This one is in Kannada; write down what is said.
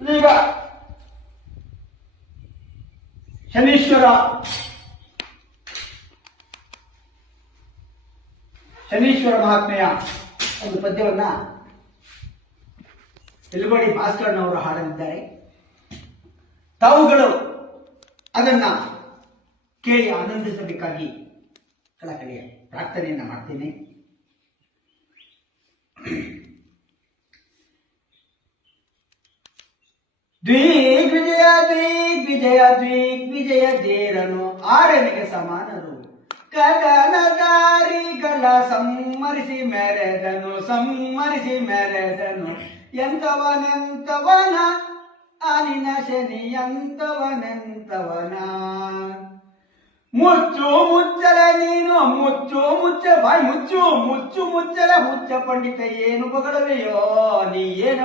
ಈಗ ಶನೀಶ್ವರ ಮಹಾತ್ಮೆಯ ಒಂದು ಪದ್ಯವನ್ನ ತಿಳುವಳಿ ಭಾಸ್ಕರ್ನವರು ಹಾಡಲಿದ್ದಾರೆ. ತಾವುಗಳು ಅದನ್ನ ಕೇಳಿ ಆನಂದಿಸಬೇಕಾಗಿ ಕಳಕಳಿಯ ಪ್ರಾರ್ಥನೆಯನ್ನ ಮಾಡ್ತೇನೆ. ದ್ವಿಜಯ ಧೀರನು ಆರನಿಗೆ ಸಮಾನರು, ಗಗನದಾರಿಗಳ ಸಮ್ಮರಿಸಿ ಮೆರೆದನು ಎಂತವನೆಂತವನ ಅನಿನ ಶನಿ ಎಂತವನೆಂತವನ. ಮುಚ್ಚು ಮುಚ್ಚಲ ನೀನು ಮುಚ್ಚು ಮುಚ್ಚಲ ಹುಚ್ಚ ಪಂಡಿತ ಏನು ಬೊಗಳುವೆಯೋ ನೀ ಏನು